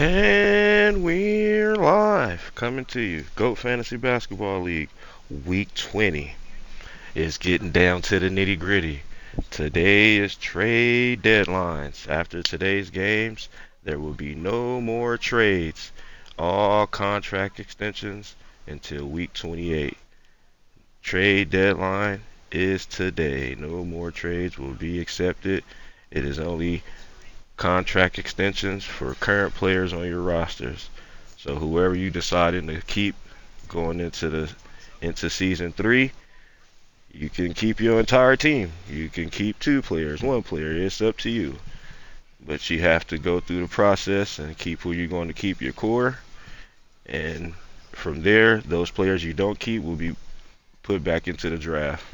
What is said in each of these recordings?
And we're live, coming to you. GOAT Fantasy Basketball League, Week 20. It's getting down to the nitty gritty. Today is trade deadlines. After today's games, there will be no more trades. All contract extensions until Week 28. Trade deadline is today. No more trades will be accepted. It is only contract extensions for current players on your rosters. So whoever you decided to keep going into season 3, you can keep your entire team. You can keep 2 players, 1 player. It's up to you. But you have to go through the process and keep who you're going to keep your core. And from there, those players you don't keep will be put back into the draft.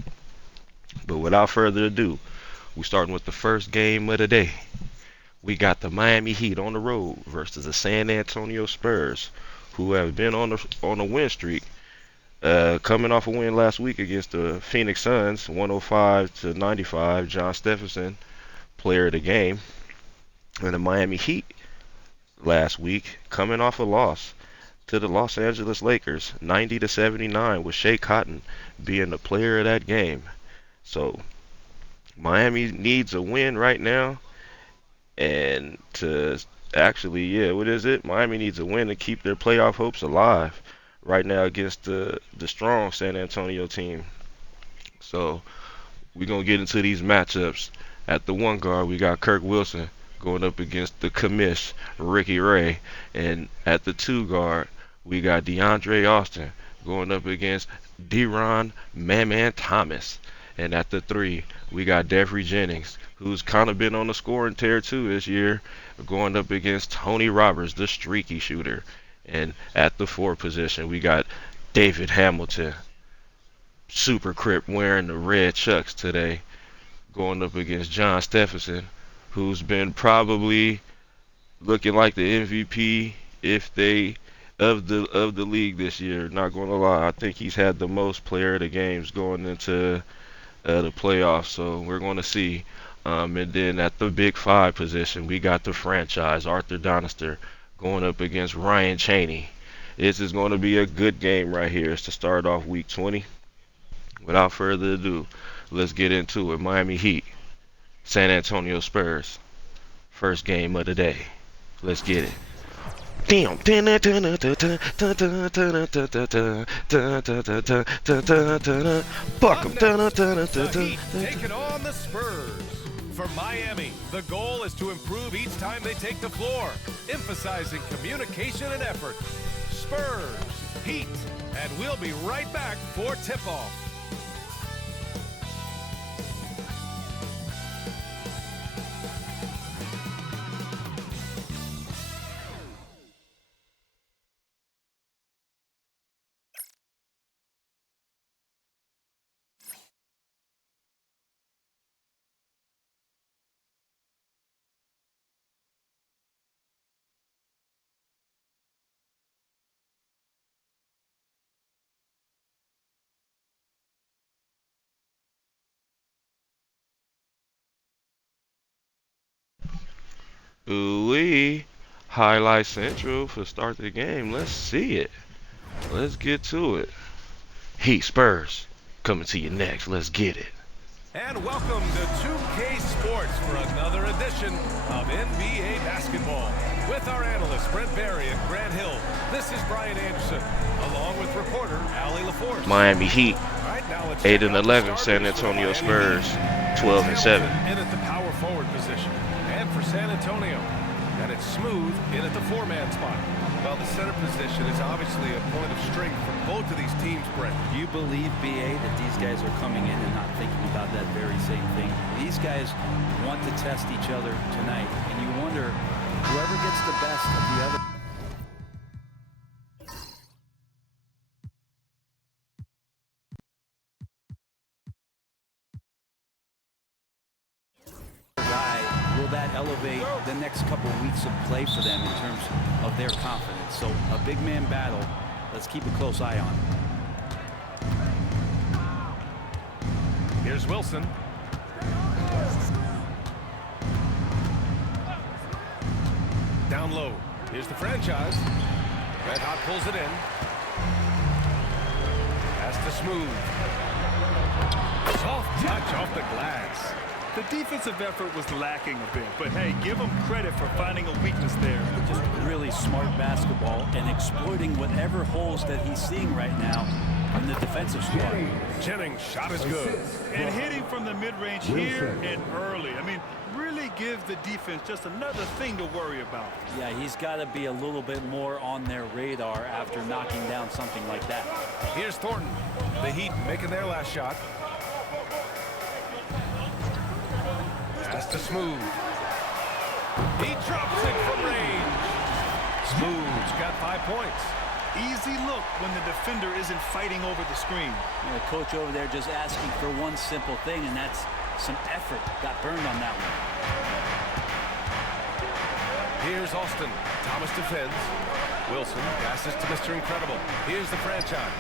But without further ado, we're starting with the first game of the day. We got the Miami Heat on the road versus the San Antonio Spurs, who have been on a win streak, coming off a win last week against the Phoenix Suns, 105-95. John Stephenson, player of the game, and the Miami Heat last week, coming off a loss to the Los Angeles Lakers, 90-79, with Shea Cotton being the player of that game. So Miami needs a win right now. And to actually, what is it? Miami needs a win to keep their playoff hopes alive right now against the strong San Antonio team. So we're going to get into these matchups. At the 1 guard, we got Kirk Wilson going up against the commish, Ricky Ray. And at the 2 guard, we got DeAndre Austin going up against Deron Man Thomas. And at the 3, we got Jeffrey Jennings, who's kind of been on the scoring tear too this year, going up against Tony Roberts, the streaky shooter. And at the 4 position, we got David Hamilton, Super Crip, wearing the red chucks today, going up against John Stephenson, who's been probably looking like the MVP of the league this year. Not going to lie, I think he's had the most player of the games going into the playoffs, so we're going to see. And then at the big 5 position, we got the franchise, Arthur Donister, going up against Ryan Chaney. This is going to be a good game right here. It's to start off Week 20. Without further ado, let's get into it. Miami Heat, San Antonio Spurs. First game of the day. Let's get it. Damn. Fuck 'em. The Heat taking on the Spurs. For Miami, the goal is to improve each time they take the floor, emphasizing communication and effort. Spurs, Heat, and we'll be right back for tip-off. Ooh-wee. Highlight Central for start the game. Let's see it. Let's get to it. Heat Spurs coming to you next. Let's get it. And welcome to 2K Sports for another edition of NBA basketball. With our analysts Brent Barry and Grant Hill, this is Brian Anderson, along with reporter Allie LaForce. Miami Heat, Right, now let's 8-11. San Antonio Spurs, 12-7. In at the power forward position. And for San Antonio, and it's Smooth in at the 4-man spot. Well, the center position is obviously a point of strength for both of these teams, Brent. Do you believe, BA, that these guys are coming in and not thinking about that very same thing? These guys want to test each other tonight, and you wonder whoever gets the best of the other. Will that elevate the next couple of weeks of play for them in terms of their confidence? So a big man battle. Let's keep a close eye on it. Here's Wilson. Down low. Here's the franchise. Red Hot pulls it in. Pass to Smooth. Soft touch off the glass. The defensive effort was lacking a bit, but hey, give him credit for finding a weakness there. Just really smart basketball and exploiting whatever holes that he's seeing right now in the defensive squad. Jennings' shot is good. And hitting from the mid-range here and early. I mean, really gives the defense just another thing to worry about. Yeah, he's got to be a little bit more on their radar after knocking down something like that. Here's Thornton. The Heat making their last shot. Pass to Smooth. He drops it from range. Smooth's got 5 points. Easy look when the defender isn't fighting over the screen. The coach over there just asking for one simple thing, and that's some effort. Got burned on that one. Here's Austin. Thomas defends. Wilson passes to Mr. Incredible. Here's the franchise.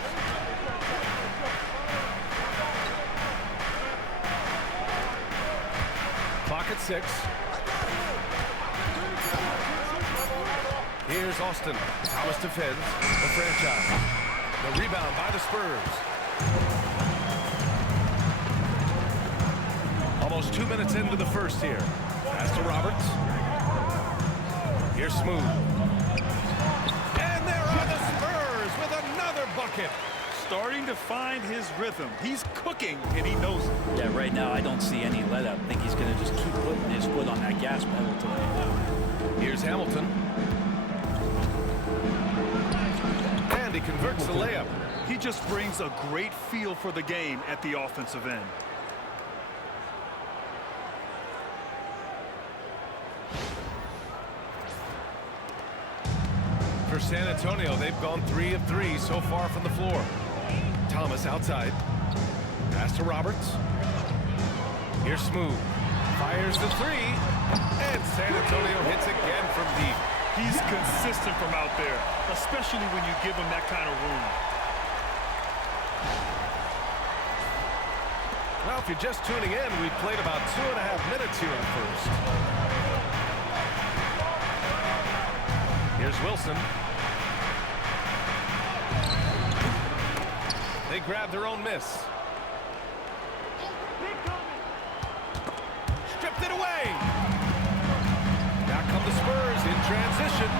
Clock at 6. Here's Austin. Thomas defends. The franchise. The rebound by the Spurs. Almost 2 minutes into the first here. Pass to Roberts. Here's Smooth. And there are the Spurs with another bucket. Starting to find his rhythm. He's cooking, and he knows it. Yeah, right now I don't see any let up. I think he's going to just keep putting his foot on that gas pedal tonight. Here's Hamilton. And he converts the layup. He just brings a great feel for the game at the offensive end. For San Antonio, they've gone 3 of 3 so far from the floor. Thomas outside. Pass to Roberts. Here's Smooth. Fires the 3. And San Antonio hits again from deep. He's consistent from out there, especially when you give him that kind of room. Well, if you're just tuning in, we've played about 2.5 minutes here in the first. Here's Wilson. They grab their own miss. Stripped it away. Now come the Spurs in transition.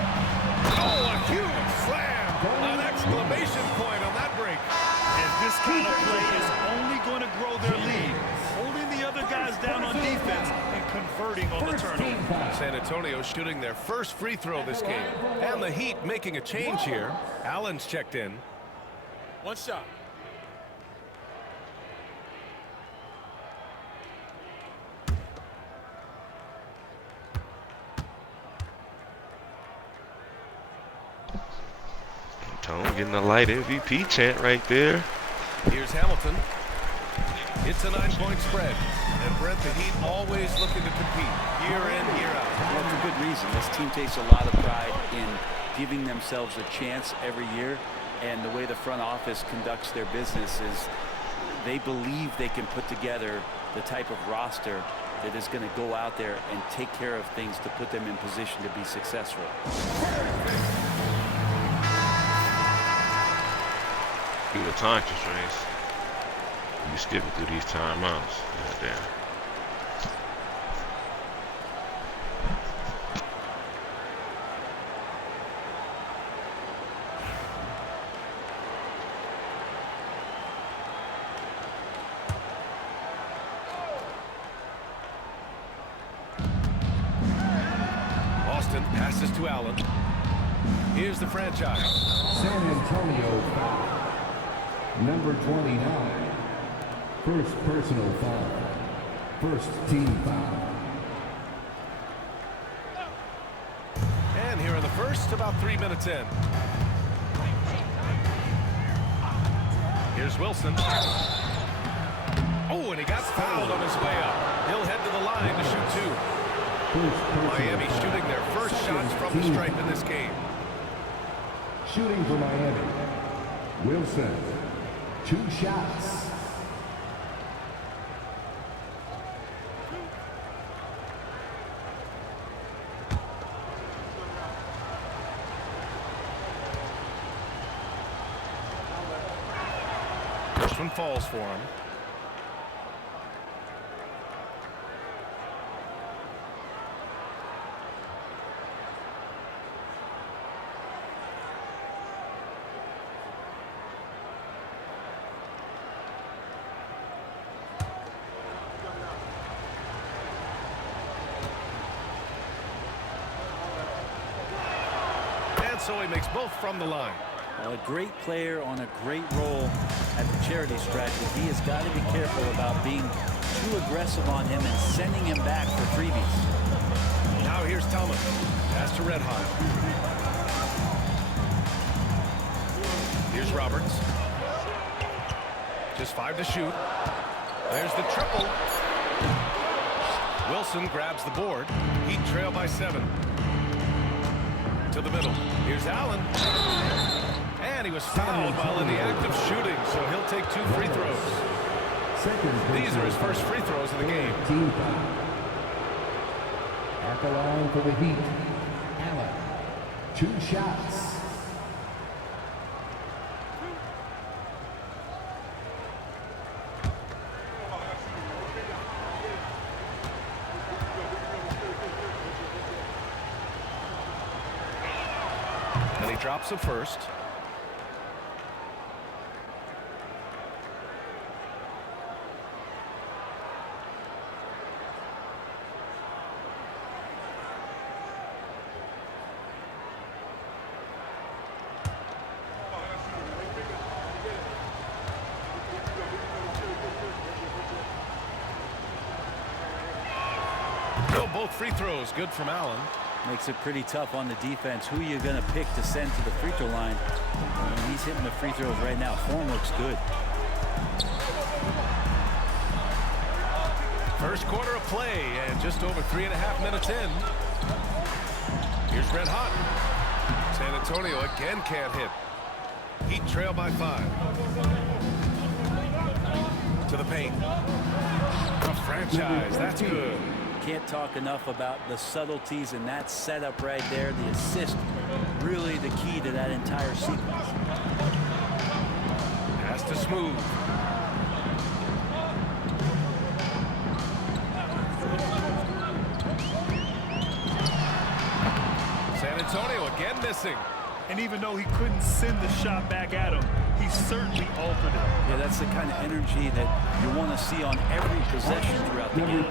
Oh, a huge slam. An exclamation point on that break. And this kind of play is only going to grow their lead. Holding the other guys down on defense and converting on the turnover. San Antonio shooting their first free throw this game. And the Heat making a change here. Allen's checked in. One shot. Tone getting a light MVP chant right there. Here's Hamilton. It's a 9-point spread. And Brent, the Heat always looking to compete year in, year out. Well, for good reason. This team takes a lot of pride in giving themselves a chance every year. And the way the front office conducts their business is they believe they can put together the type of roster that is going to go out there and take care of things to put them in position to be successful. Through the time constraints, you skipping through these timeouts. Damn. Austin passes to Allen. Here's the franchise. San Antonio foul. Number 29. First personal foul. First team foul. And here in the first, about 3 minutes in. Here's Wilson. Oh, and he got fouled on his way up. He'll head to the line to shoot 2. Miami shooting their first shots from the stripe in this game. Shooting for Miami. Wilson. 2 shots. First one falls for him. So he makes both from the line. A great player on a great role at the charity stripe, but he has got to be careful about being too aggressive on him and sending him back for freebies. Now here's Thomas. Pass to Red Hot. Here's Roberts. Just 5 to shoot. There's the triple. Wilson grabs the board. Heat trail by 7. To the middle. Here's Allen. And he was fouled while in the act of shooting, so he'll take 2 free throws. These are his first free throws of the game. Team foul. At the line for the Heat, Allen. 2 shots. And he drops it first. No, both free throws good from Allen. Makes it pretty tough on the defense. Who you're going to pick to send to the free throw line. And he's hitting the free throws right now. Form looks good. First quarter of play and just over 3.5 minutes in. Here's Red Hot. San Antonio again can't hit. Heat trail by 5. To the paint. A franchise. That's good. Can't talk enough about the subtleties in that setup right there. The assist, really the key to that entire sequence. Pass to Smooth. San Antonio again missing. And even though he couldn't send the shot back at him, he certainly altered it. Yeah, that's the kind of energy that you want to see on every possession throughout the game.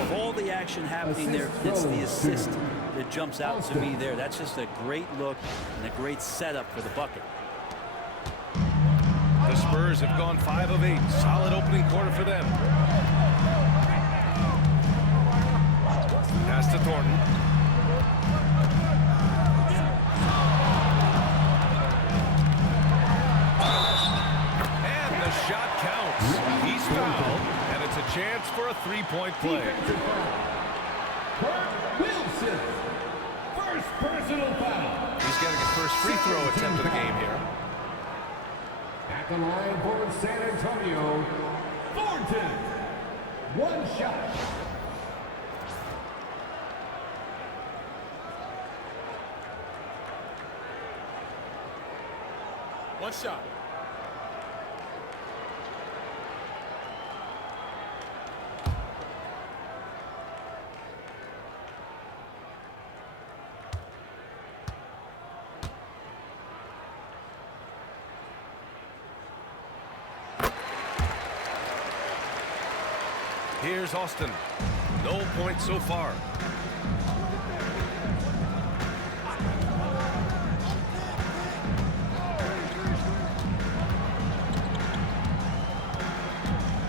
Of all the action happening there, it's the assist that jumps out to me there. That's just a great look and a great setup for the bucket. The Spurs have gone 5 of 8. Solid opening quarter for them. Pass to Thornton. Shot counts. He's fouled, and it's a chance for a 3-point play. Wilson. First personal foul. He's getting his first free throw attempt of the game here. At the line for San Antonio, Thornton. 1 shot. One shot. Here's Austin. No points so far.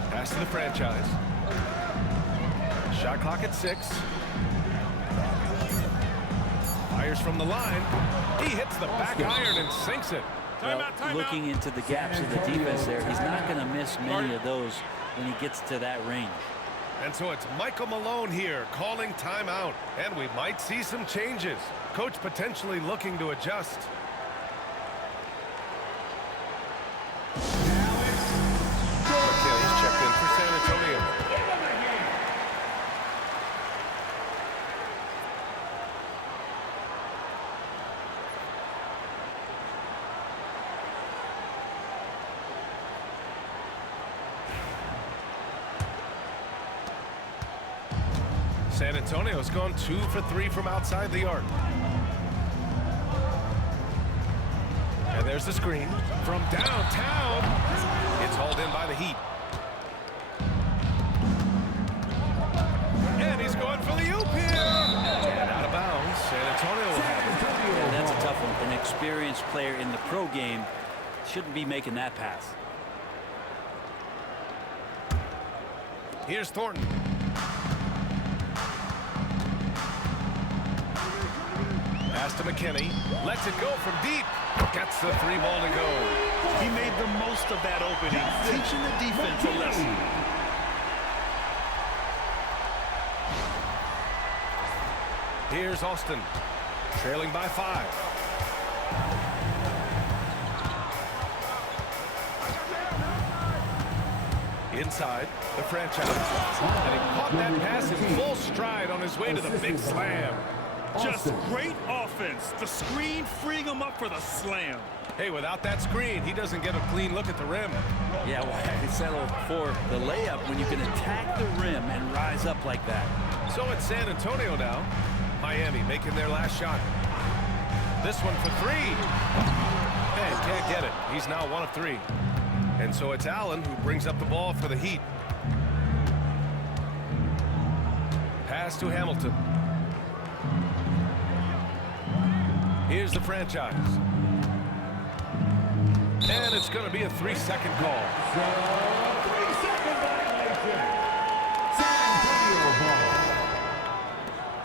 Pass to the franchise. Shot clock at 6. Fires from the line. He hits the back iron and sinks it. Well, looking into the gaps of the defense there, he's not going to miss many of those when he gets to that range. And so it's Michael Malone here calling timeout. And we might see some changes. Coach potentially looking to adjust. McKinney's checked in for San Antonio. San Antonio's gone 2 for 3 from outside the arc. And there's the screen from downtown. It's hauled in by the Heat. And he's going for the oop here. And out of bounds. San Antonio will have it. Yeah, that's a tough one. An experienced player in the pro game shouldn't be making that pass. Here's Thornton. Pass to McKinney. Lets it go from deep. Gets the 3-ball to go. He made the most of that opening, teaching the defense a lesson. Here's Austin, trailing by 5. Inside, the franchise. And he caught that pass in full stride on his way to the big slam. Just great offense. The screen freeing him up for the slam. Hey, without that screen, he doesn't get a clean look at the rim. Yeah, why settle for the layup when you can attack the rim and rise up like that? So it's San Antonio now. Miami making their last shot. This one for 3. And can't get it. He's now 1 of 3. And so it's Allen who brings up the ball for the Heat. Pass to Hamilton. Here's the franchise. And it's going to be a 3-second call. 3-second violation. San Antonio ball.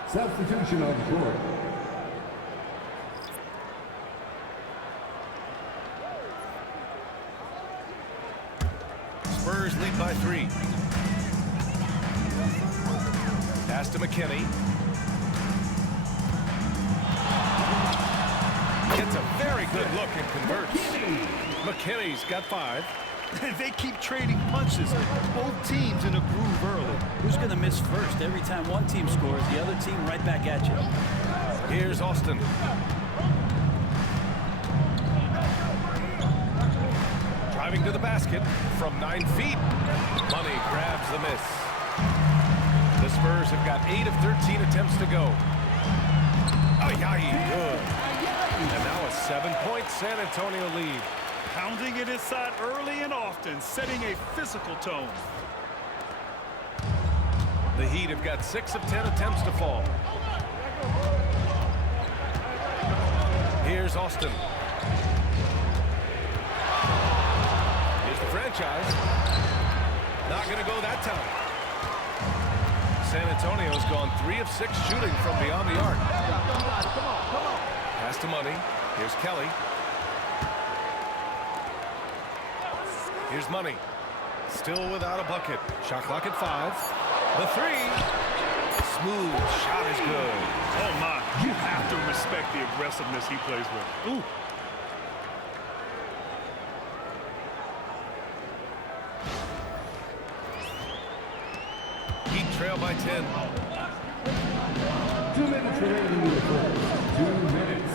Substitution on court. Spurs lead by 3. Pass to McKinney. Gets a very good look and converts. McKinney's got 5. They keep trading punches. Both teams in a groove early. Who's going to miss first? Every time one team scores, the other team right back at you. Here's Austin. Driving to the basket from 9 feet. Money grabs the miss. The Spurs have got 8 of 13 attempts to go. Oh, yeah, good. And now a 7-point San Antonio lead. Pounding it inside early and often, setting a physical tone. The Heat have got 6 of 10 attempts to fall. Here's Austin. Here's the franchise. Not going to go that time. San Antonio's gone 3 of 6 shooting from beyond the arc. Pass to Money. Here's Kelly. Here's Money. Still without a bucket. Shot clock at 5. The 3. Smooth shot is good. Oh, my. You have to respect the aggressiveness he plays with. Ooh. Heat trail by 10. 2 minutes remaining in the fourth. 2 minutes.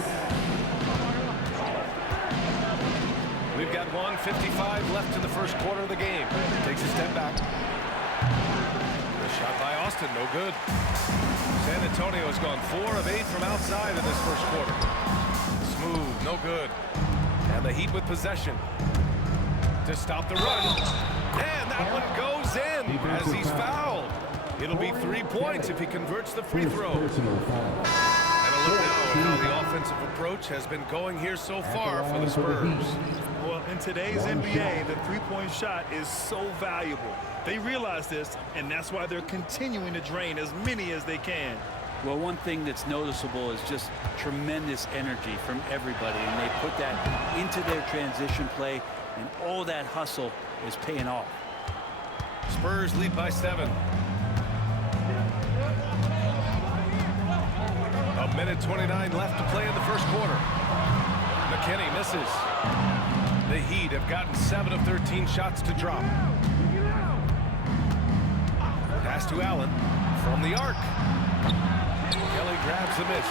We've got 1:55 left in the first quarter of the game. Takes a step back. The shot by Austin, no good. San Antonio has gone 4 of 8 from outside in this first quarter. Smooth, no good. And the Heat with possession to stop the run. And that one goes in as he's fouled. It'll be 3 points if he converts the free throw. Personal foul. And a look now at how the offensive approach has been going here so far for the Spurs. Well, in today's NBA, the three-point shot is so valuable. They realize this, and that's why they're continuing to drain as many as they can. Well, one thing that's noticeable is just tremendous energy from everybody, and they put that into their transition play, and all that hustle is paying off. Spurs lead by 7. A minute 29 left to play in the first quarter. McKinney misses. The Heat have gotten 7 of 13 shots to drop. Pass to Allen from the arc. Kelly grabs the miss.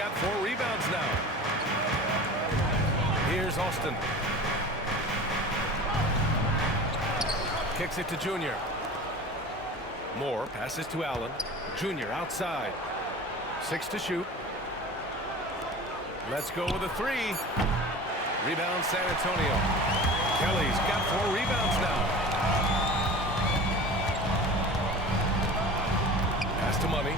got 4 rebounds now. Here's Austin. Kicks it to Junior. Moore passes to Allen. Junior outside. 6 to shoot. Let's go with a 3. Rebound San Antonio. Kelly's got 4 rebounds now. Pass to Money.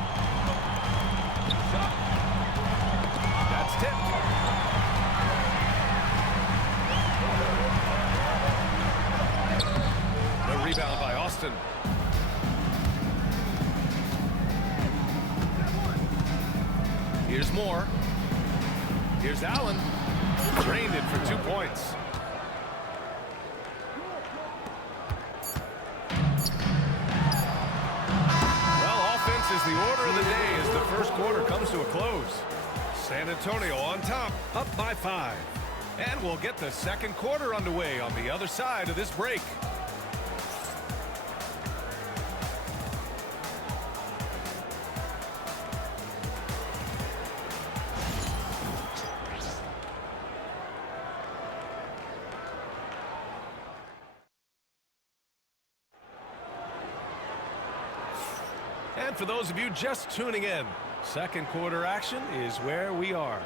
That's tipped. The rebound by Austin. Here's Moore. Here's Allen. Drained it for 2 points. Well, offense is the order of the day as the first quarter comes to a close. San Antonio on top, up by 5. And we'll get the second quarter underway on the other side of this break. And for those of you just tuning in, second quarter action is where we are.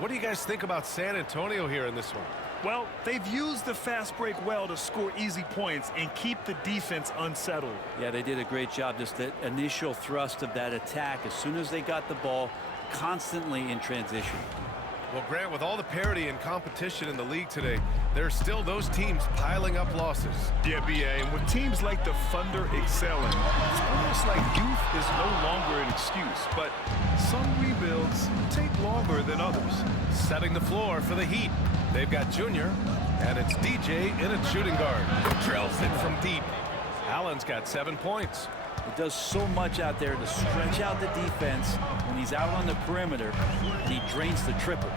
What do you guys think about San Antonio here in this one? Well, they've used the fast break well to score easy points and keep the defense unsettled. Yeah, they did a great job. Just the initial thrust of that attack as soon as they got the ball, constantly in transition. Well, Grant, with all the parity and competition in the league today, there are still those teams piling up losses. Yeah, BA, and with teams like the Thunder excelling, it's almost like youth is no longer an excuse, but some rebuilds take longer than others. Setting the floor for the Heat. They've got Junior, and it's DJ in at shooting guard. Drills it from deep. Allen's got 7 points. He does so much out there to stretch out the defense when he's out on the perimeter. He drains the triple.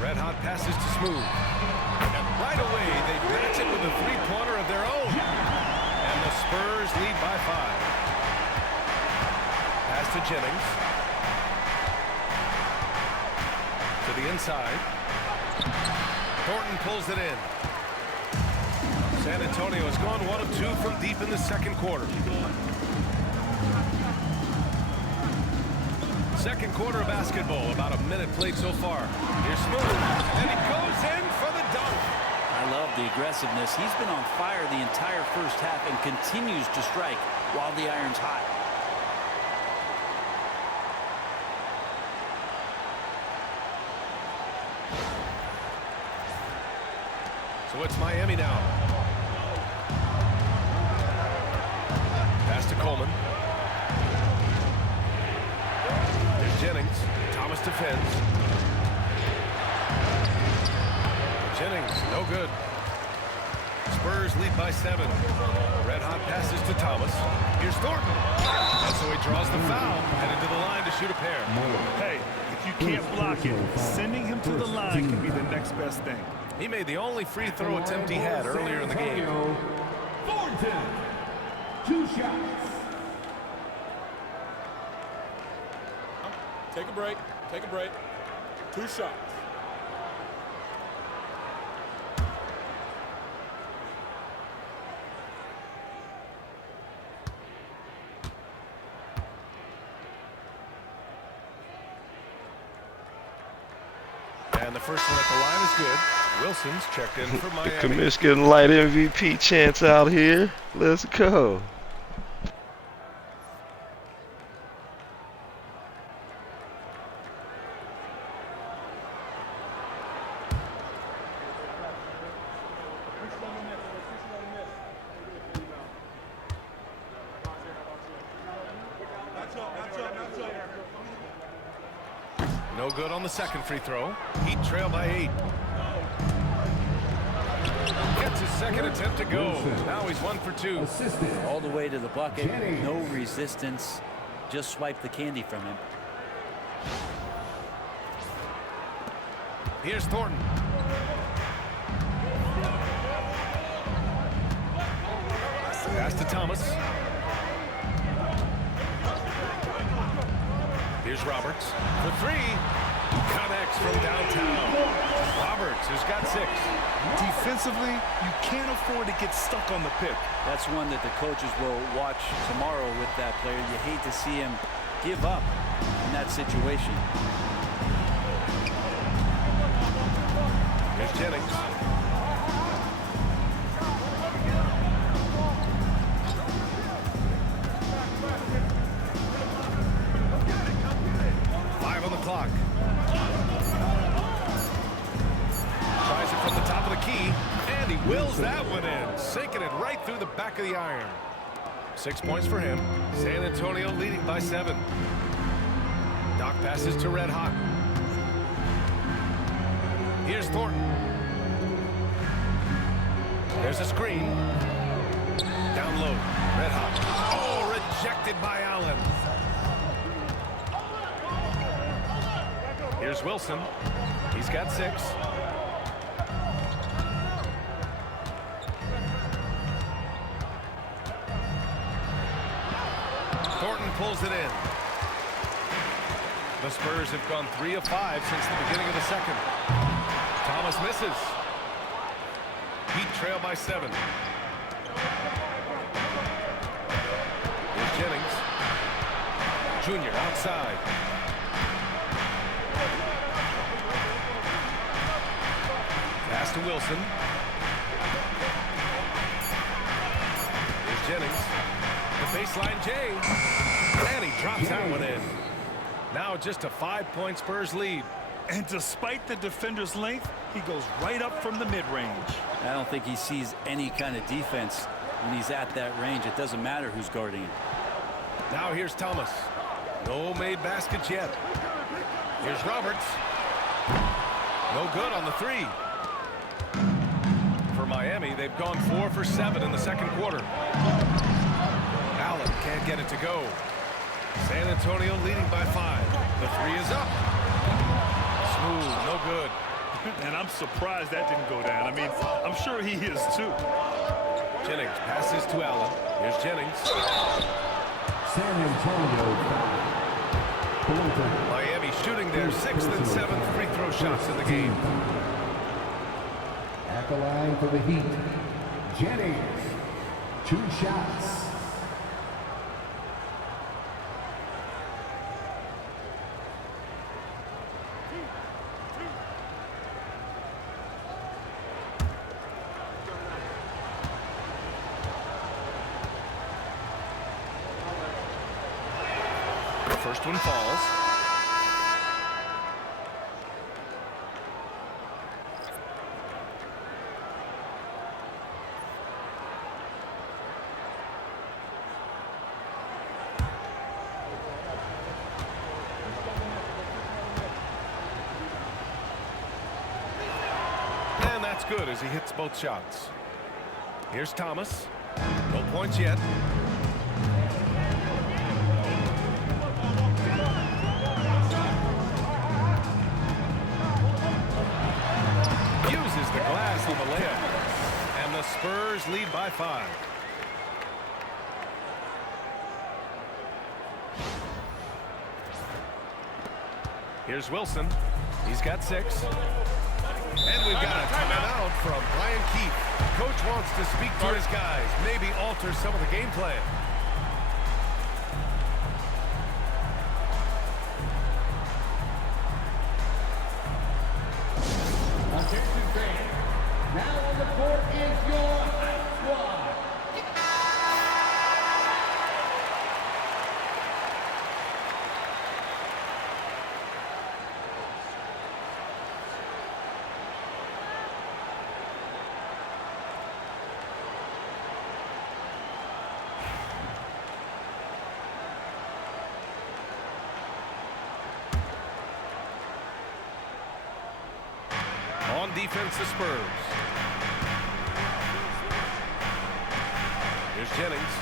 Red hot passes to Smooth. And right away, they match it with a 3-pointer of their own. And the Spurs lead by 5. Pass to Jennings. To the inside. Thornton pulls it in. San Antonio has gone 1 of 2 from deep in the second quarter. Second quarter of basketball, about a minute played so far. Here's Smooth, and he goes in for the dunk. I love the aggressiveness. He's been on fire the entire first half and continues to strike while the iron's hot. So it's Miami now. Pass to Coleman. There's Jennings. Thomas defends. Jennings, no good. Spurs lead by 7. Red hot passes to Thomas. Here's Thornton. And so he draws the foul, headed to the line to shoot a pair. Hey, if you can't block it, sending him to the line can be the next best thing. He made the only free throw attempt he had earlier in the game. Thornton, 2 shots. Take a break. Take a break. 2 shots. And the first one at the line is good. Wilson's checked in for Miami. The Michigan Light MVP chance out here. Let's go. No good on the second free throw. Heat trail by 8. Gets his second attempt to go. Now he's 1 for 2. All the way to the bucket. No resistance. Just swipe the candy from him. Here's Thornton. Pass to Thomas. Here's Roberts for three. Connects from downtown. Roberts has got 6. Defensively, you can't afford to get stuck on the pick. That's one that the coaches will watch tomorrow with that player. You hate to see him give up in that situation. Here's Jennings. On the clock. Tries it from the top of the key, and he wills that one in, sinking it right through the back of the iron. 6 points for him. San Antonio leading by 7. Doc passes to Red Hot. Here's Thornton. There's a screen. Down low. Red Hot. Oh, rejected by Allen. Here's Wilson. He's got 6. Thornton pulls it in. The Spurs have gone 3 of 5 since the beginning of the second. Thomas misses. Heat trail by 7. Here's Jennings. Junior outside. Pass to Wilson. Here's Jennings. The baseline J. And he drops that one in. Now just a 5-point Spurs lead. And despite the defender's length, he goes right up from the mid-range. I don't think he sees any kind of defense when he's at that range. It doesn't matter who's guarding him. Now here's Thomas. No made baskets yet. Here's Roberts. No good on the 3. For Miami, they've gone 4 for 7 in the second quarter. Allen can't get it to go. San Antonio leading by 5. The 3 is up. Smooth, no good. And I'm surprised that didn't go down. I mean, I'm sure he is too. Jennings passes to Allen. Here's Jennings. San Antonio foul. Miami shooting their 6th and 7th free throw shots in the game. At the line for the Heat, Jennings, 2 shots. The first one falls. And that's good as he hits both shots. Here's Thomas. No points yet. Uses the glass on the layup. And the Spurs lead by 5. Here's Wilson. He's got 6. And we've got a timeout from Brian Keefe. Coach wants to speak to his guys, maybe alter some of the game plan. Attention fans, now on the court is your squad. On defense, the Spurs. Here's Jennings.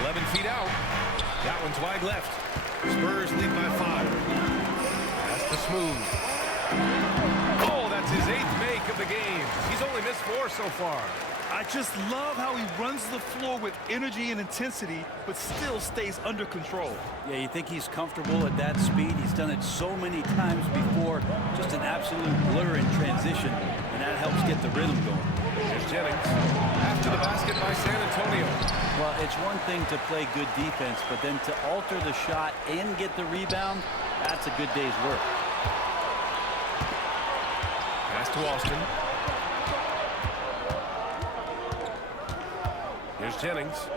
11 feet out. That one's wide left. Spurs lead by 5. Pass to Smooth. Oh, That's his 8th make of the game. He's only missed 4 so far. I just love how he runs the floor with energy and intensity, but still stays under control. Yeah, you think he's comfortable at that speed. He's done it so many times before. Just an absolute blur in transition, and that helps get the rhythm going. Here's Jennings. After the basket by San Antonio. Well, it's one thing to play good defense, but then to alter the shot and get the rebound, that's a good day's work. Pass to Austin. Here's Jennings.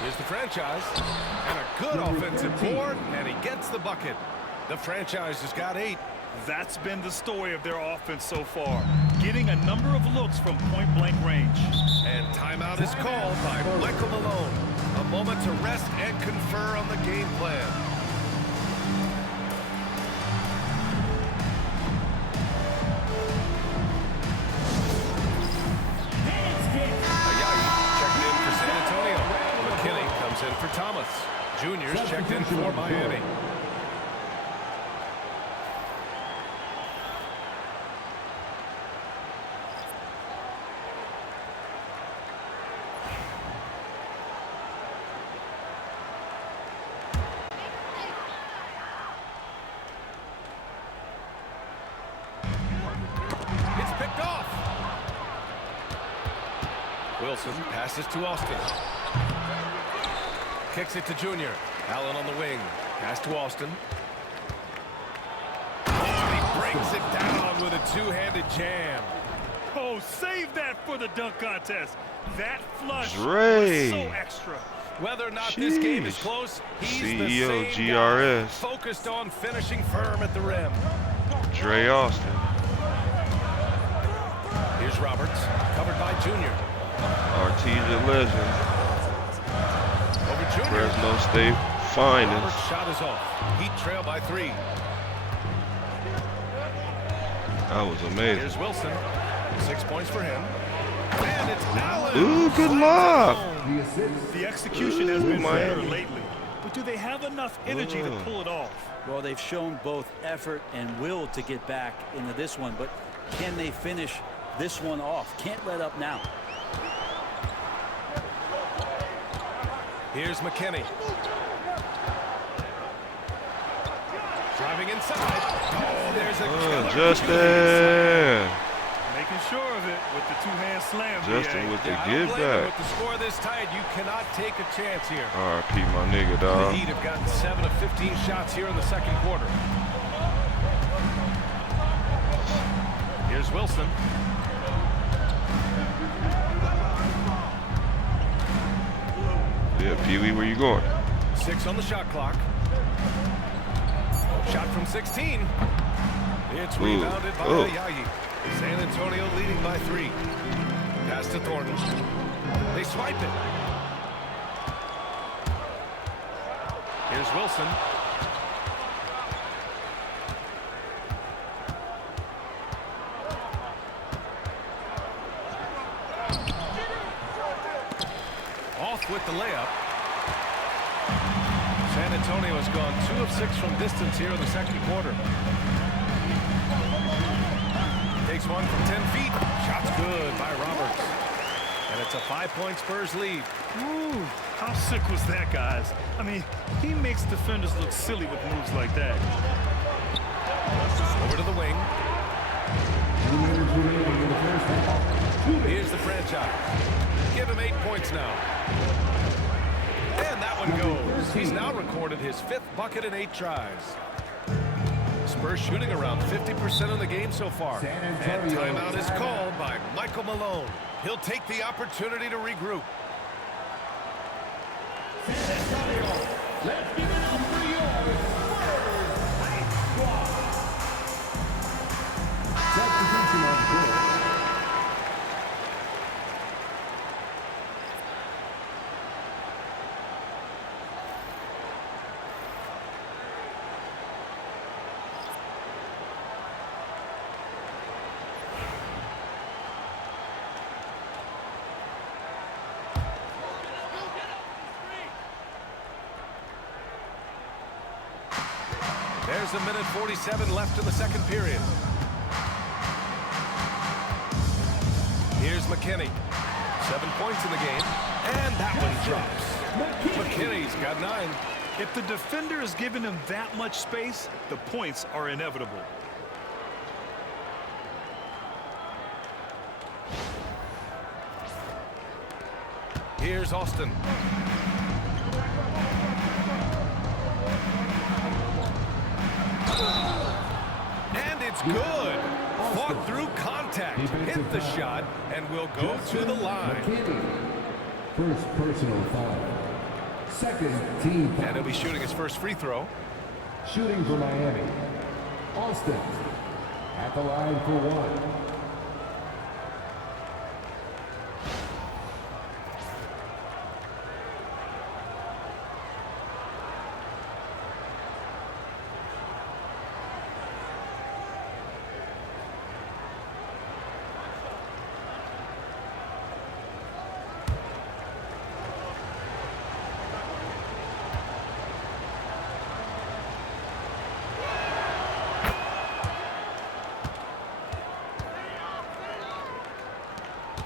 Here's the franchise. And a good offensive board, and he gets the bucket. The franchise has got 8. That's been the story of their offense so far, getting a number of looks from point-blank range. And timeout is called by Michael Malone. A moment to rest and confer on the game plan. Checked in for San Antonio. McKinney comes in for Thomas. Junior's checked in for Miami. It's picked off. Wilson passes to Austin. Kicks it to Junior. Allen on the wing. Pass to Austin. Oh, he brings it down with a two-handed jam. Oh, save that for the dunk contest. That flush Dre. was so extra. Whether or not this game is Sheesh. close, he's CEO the same GRS. guy, focused on finishing firm at the rim. Dre Austin. Here's Roberts, covered by Junior. Artesia legend. Over Junior. Fresno State finest. Roberts' shot is off. Heat trail by 3. That was amazing. Here's Wilson. 6 points for him. And it's Allen. Ooh, good lob. The execution has been better Miami. lately, but do they have enough energy to pull it off? Well, they've shown both effort and will to get back into this one, but can they finish this one off? Can't let up now. Here's McKinney. Driving inside. Oh, there's a killer. Justin. Making sure of it with the two-hand slam. Justin BA. with the Yeah, I don't give blame him. back. With the score this tight, you cannot take a chance here. R.I.P. my nigga, The dog. Heat have gotten 7 of 15 shots here in the second quarter. Here's Wilson. Yeah, Pee-wee, where you going? 6 on the shot clock. Shot from 16. It's Ooh. rebounded by Ooh. Ayayi. San Antonio leading by 3. Pass to Thornton. They swipe it. Here's Wilson. Off with the layup. San Antonio has gone 2 of 6 from distance here in the second quarter. Takes one from 10 feet. Shot's good by Roberts. And it's a 5-point Spurs lead. Ooh, how sick was that, guys? I mean, he makes defenders look silly with moves like that. Over to the wing. Here's the franchise. Give him 8 points now. And that one goes. He's now recorded his 5th bucket in 8 tries. Spurs shooting around 50% in the game so far. And timeout is called by Michael Malone. He'll take the opportunity to regroup. Let's give it up for your Spurs High Squad. Substitution on court. There's a minute 47 left in the second period. Here's McKinney. 7 points in the game, and that one drops. McKinney's got 9. If the defender is giving him that much space, the points are inevitable. Here's Austin. And it's good. Fought through contact, hit the shot, and will go to the line. First personal foul. Second team foul. And he'll be shooting his first free throw. Shooting for Miami. Austin at the line for 1.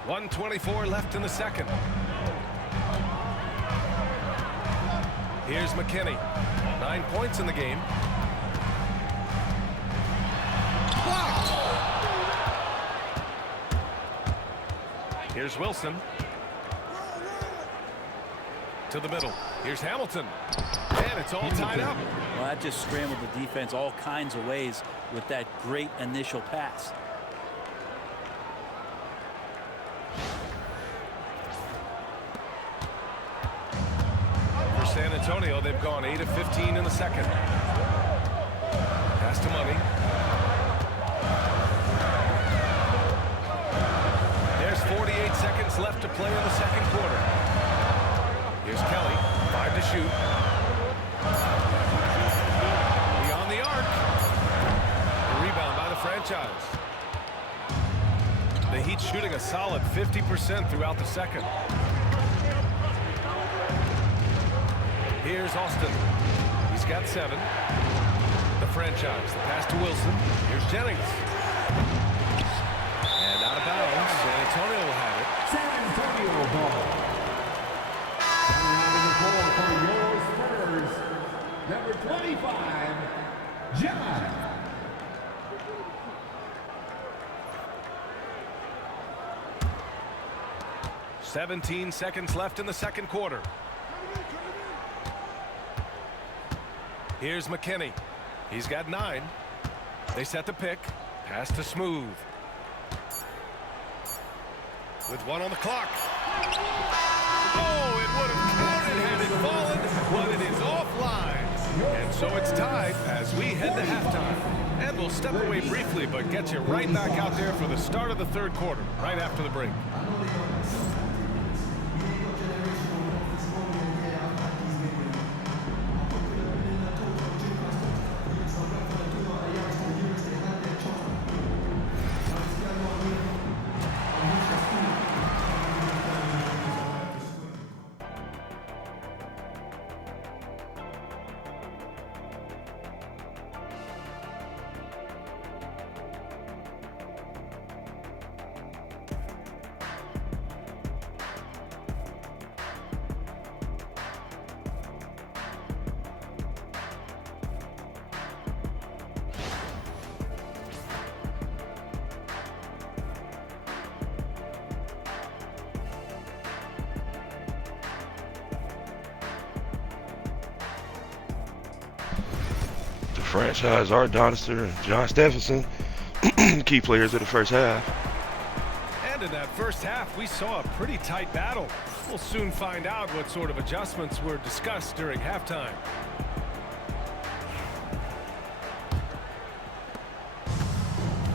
.124 left in the second. Here's McKinney. 9 points in the game. Blocked. Here's Wilson. To the middle. Here's Hamilton. And it's all tied up. Well, that just scrambled the defense all kinds of ways with that great initial pass. San Antonio, they've gone 8 of 15 in the second. Pass to Money. There's 48 seconds left to play in the second quarter. Here's Kelly, 5 to shoot. Beyond the arc. The rebound by the franchise. The Heat shooting a solid 50% throughout the second. Here's Austin. He's got 7. The franchise. The pass to Wilson. Here's Jennings. And out of bounds. San Antonio will have it. San Antonio ball. Coming out of the ball for your Spurs, number 25, John. "17 seconds left in the second quarter. Here's McKinney. He's got 9. They set the pick. Pass to Smooth. With 1 on the clock. Oh, it would have counted had it fallen, but it is offline. And so it's tied as we head to halftime. And we'll step away briefly, but get you right back out there for the start of the third quarter, right after the break. Franchise, Art Donister and John Stephenson, key players of the first half. And in that first half, we saw a pretty tight battle. We'll soon find out what sort of adjustments were discussed during halftime.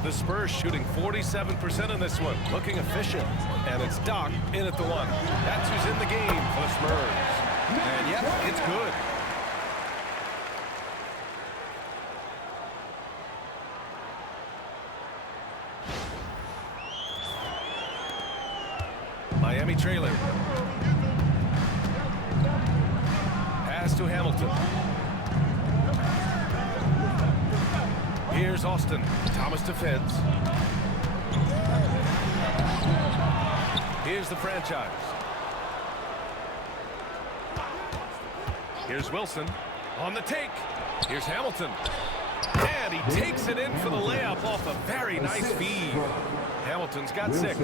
The Spurs shooting 47% in this one, looking efficient. And it's Doc in at the 1. That's who's in the game for the Spurs. And yep, it's good. Miami trailing. Pass to Hamilton. Here's Austin. Thomas defends. Here's the franchise. Here's Wilson on the take. Here's Hamilton. And he takes it in for the layup off a very nice feed. Hamilton's got 6.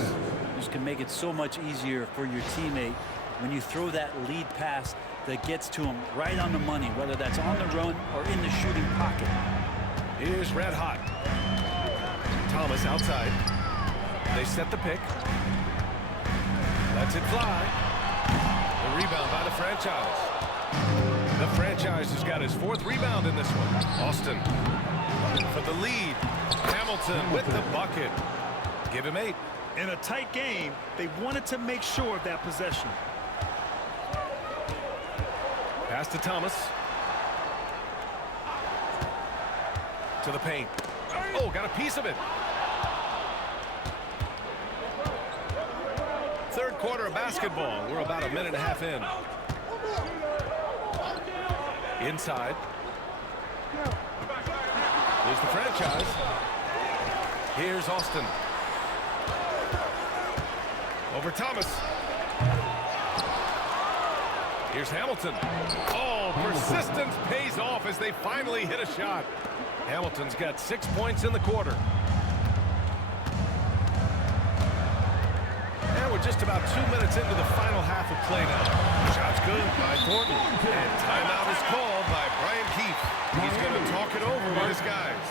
This can make it so much easier for your teammate when you throw that lead pass that gets to him right on the money, whether that's on the run or in the shooting pocket. Here's Red Hot. Thomas outside. They set the pick. Lets it fly. The rebound by the franchise. The franchise has got his 4th rebound in this one. Austin for the lead. Hamilton with the bucket. Give him 8. In a tight game, they wanted to make sure of that possession. Pass to Thomas. To the paint. Oh, got a piece of it. 3rd quarter of basketball. We're about a minute and a half in. Inside. Here's the franchise. Here's Austin. Over Thomas. Here's Hamilton. Oh, persistence pays off as they finally hit a shot. Hamilton's got 6 points in the quarter. And we're just about 2 minutes into the final half of play now. Shot's good by Thornton. And timeout is called by Brian Keefe. He's going to talk it over with his guys.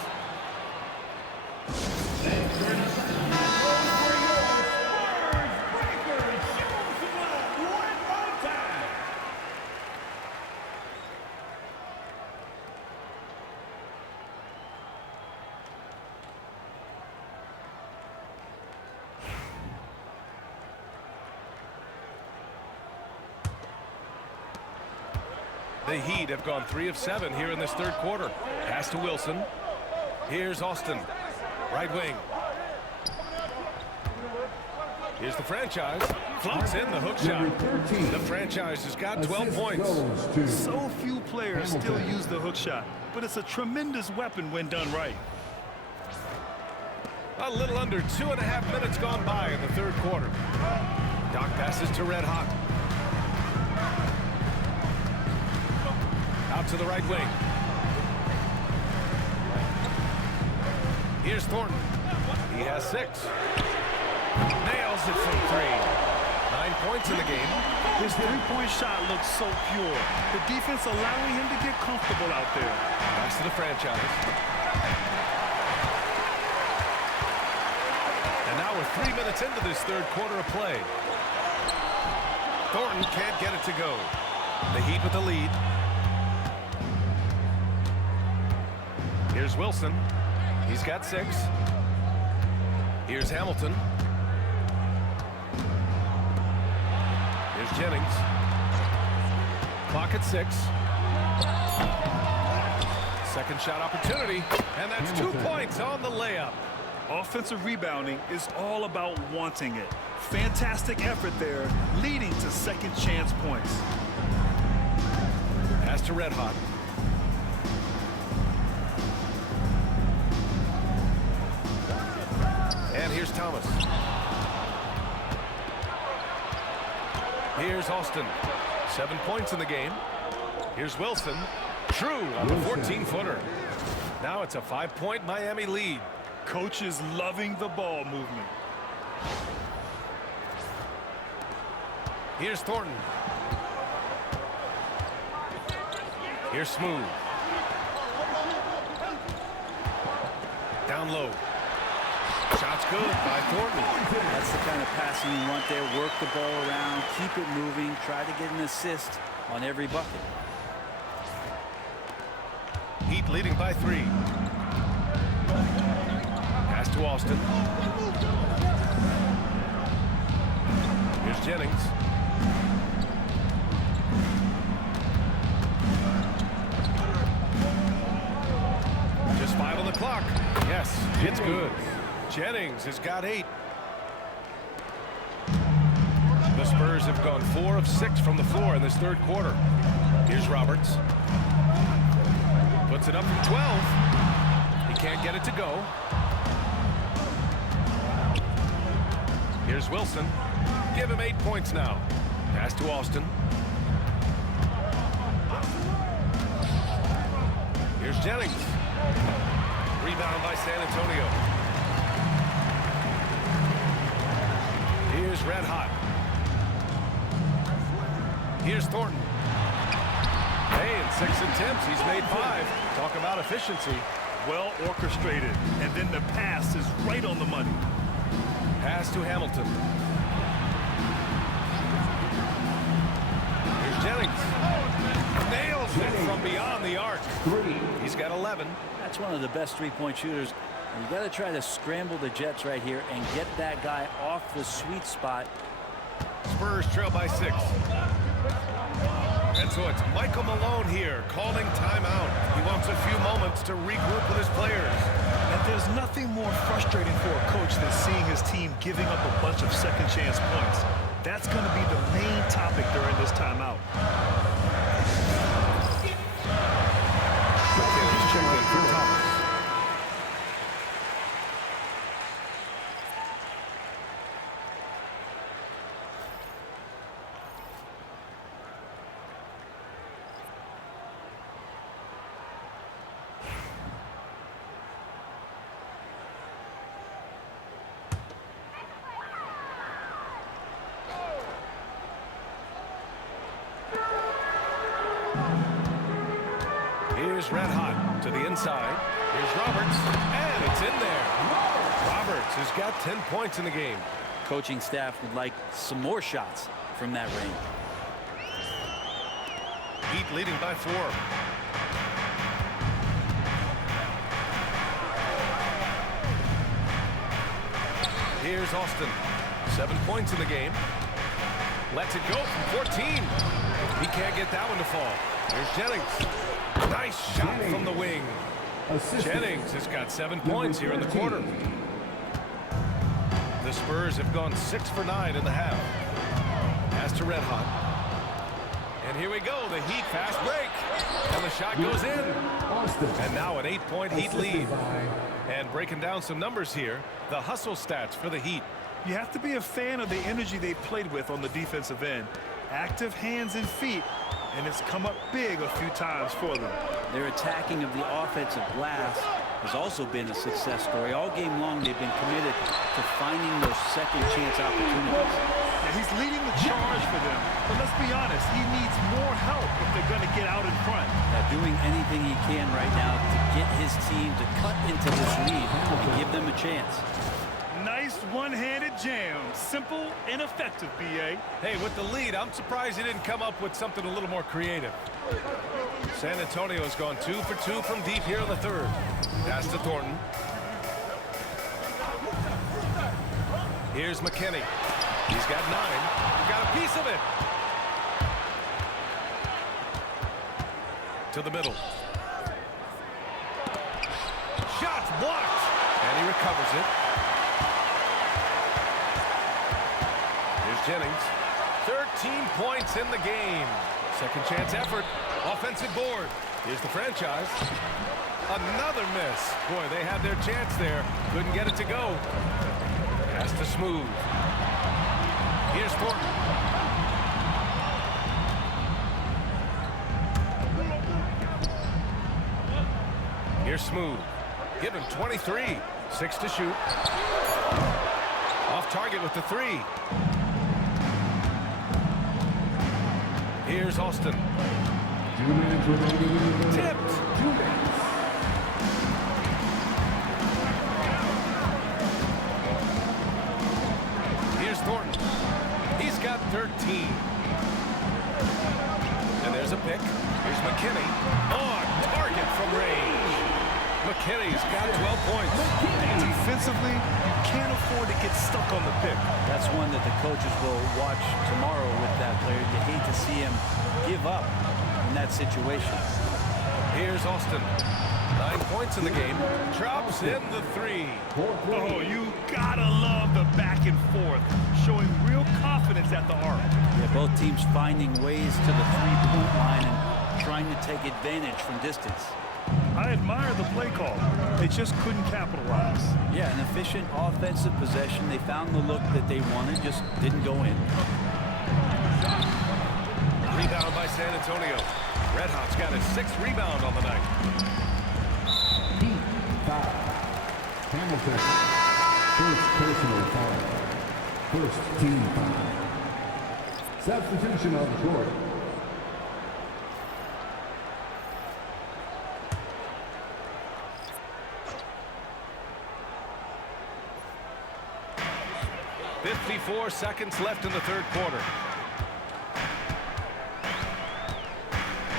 The Heat have gone 3 of 7 here in this 3rd quarter. Pass to Wilson. Here's Austin. Right wing. Here's the franchise. Floats in the hook shot. The franchise has got 12 points. So few players still use the hook shot, but it's a tremendous weapon when done right. A little under 2.5 minutes gone by in the 3rd quarter. Doc passes to Red Hot. Out to the right wing. Here's Thornton. He has 6. Nails it from 3. 9 points in the game. His 3-point shot looks so pure. The defense allowing him to get comfortable out there. Pass to the franchise. And now we're 3 minutes into this 3rd quarter of play. Thornton can't get it to go. The Heat with the lead. Here's Wilson. He's got 6. Here's Hamilton. Here's Jennings. Clock at 6. Second shot opportunity. And that's 2 points on the layup. Offensive rebounding is all about wanting it. Fantastic effort there, leading to second chance points. Pass to Red Hot. And here's Thomas. Here's Austin. 7 points in the game. Here's Wilson. True on the 14-footer. Now it's a 5-point Miami lead. Coach is loving the ball movement. Here's Thornton. Here's Smooth. Down low. Shot's good by Thornton. That's the kind of passing you want there. Work the ball around, keep it moving, try to get an assist on every bucket. Heat leading by 3. Pass to Austin. Here's Jennings. Just 5 on the clock. Yes, it's good. Jennings has got 8. The Spurs have gone 4 of 6 from the floor in this 3rd quarter. Here's Roberts. Puts it up from 12. He can't get it to go. Here's Wilson. Give him 8 points now. Pass to Austin. Here's Jennings. Rebound by San Antonio. Here's Red Hot. Here's Thornton. Hey, in 6 attempts, he's made 5. Talk about efficiency. Well orchestrated, and then the pass is right on the money. Pass to Hamilton. Here's Jennings. Nails it from beyond the arc. He's got 11. That's one of the best three-point shooters. You got to try to scramble the Jets right here and get that guy off the sweet spot. Spurs trail by 6. And so it's Michael Malone here calling timeout. He wants a few moments to regroup with his players. And there's nothing more frustrating for a coach than seeing his team giving up a bunch of second chance points. That's going to be the main topic during this timeout. McKinney's checked in for Thomas. Here's Red Hot to the inside. Here's Roberts, and it's in there. Roberts has got 10 points in the game. Coaching staff would like some more shots from that range. Heat leading by 4. Here's Austin. 7 points in the game. Lets it go from 14. He can't get that one to fall. Here's Jennings. Nice shot from the wing. Jennings has got 7 points here in the quarter. The Spurs have gone 6 for 9 in the half. Pass to Red Hot. And here we go, the Heat fast break. And the shot goes in. And now an 8-point Heat lead. And breaking down some numbers here, the hustle stats for the Heat. You have to be a fan of the energy they've played with on the defensive end. Active hands and feet, and it's come up big a few times for them. Their attacking of the offensive glass has also been a success story. All game long, they've been committed to finding those second chance opportunities. Yeah, he's leading the charge for them, but let's be honest, he needs more help if they're going to get out in front. Doing anything he can right now to get his team to cut into this lead and give them a chance. Nice one-handed jam. Simple and effective, B.A. Hey, with the lead, I'm surprised he didn't come up with something a little more creative. San Antonio has gone 2 for 2 from deep here in the third. Pass to Thornton. Here's McKinney. He's got 9. He got a piece of it. To the middle. Shots blocked. And he recovers it. Jennings, 13 points in the game. Second chance effort, offensive board. Here's the franchise. Another miss. Boy, they had their chance there. Couldn't get it to go. Pass to Smooth. Here's Thornton. Here's Smooth. Give him 23. 6 to shoot. Off target with the 3. Here's Austin. Tipped. Here's Thornton. He's got 13. And there's a pick. Here's McKinney. On target from range. McKinney's got 12 points. Defensively, you can't afford to get stuck on the pick. That's one that the coaches will watch tomorrow with that player. You hate to see him give up in that situation. Here's Austin. 9 points in the game. Drops in the 3. Oh, you gotta love the back and forth, showing real confidence at the arc. Yeah, both teams finding ways to the three-point line and trying to take advantage from distance. I admire the play call. They just couldn't capitalize. Yeah, an efficient offensive possession. They found the look that they wanted, just didn't go in. Rebound by San Antonio. Red Hot's got his 6th rebound on the night. Heat foul. Hamilton. First personal foul. First team foul. Substitution on the court. .54 seconds left in the 3rd quarter.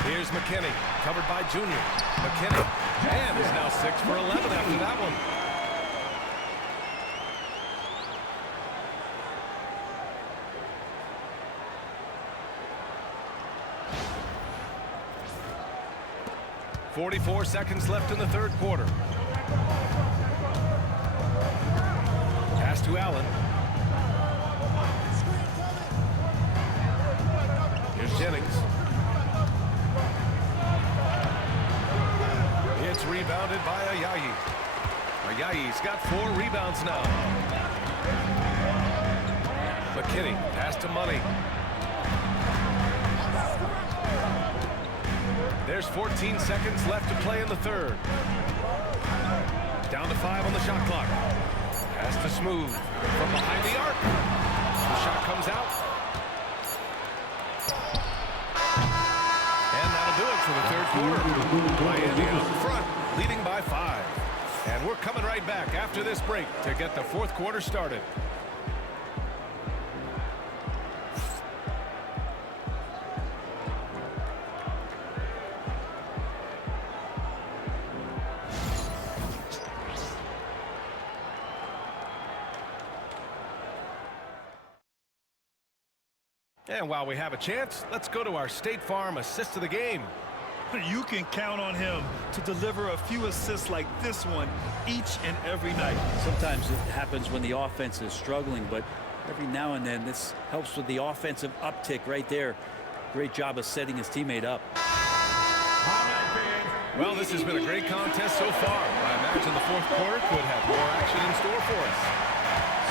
Here's McKinney, covered by Junior. McKinney, and is now 6 for 11 after that one. .44 seconds left in the 3rd quarter. Pass to Allen. Here's Jennings. It's rebounded by Ayayi. Ayayi's got 4 rebounds now. McKinney, pass to Money. There's 14 seconds left to play in the 3rd. Down to 5 on the shot clock. Pass to Smooth from behind the arc. The shot comes out. And that'll do it for the 3rd quarter. Miami out in front, leading by 5. And we're coming right back after this break to get the 4th quarter started. And while we have a chance, let's go to our State Farm assist of the game. You can count on him to deliver a few assists like this one each and every night. Sometimes it happens when the offense is struggling, but every now and then this helps with the offensive uptick right there. Great job of setting his teammate up. Well, this has been a great contest so far. I imagine the 4th quarter could have more action in store for us.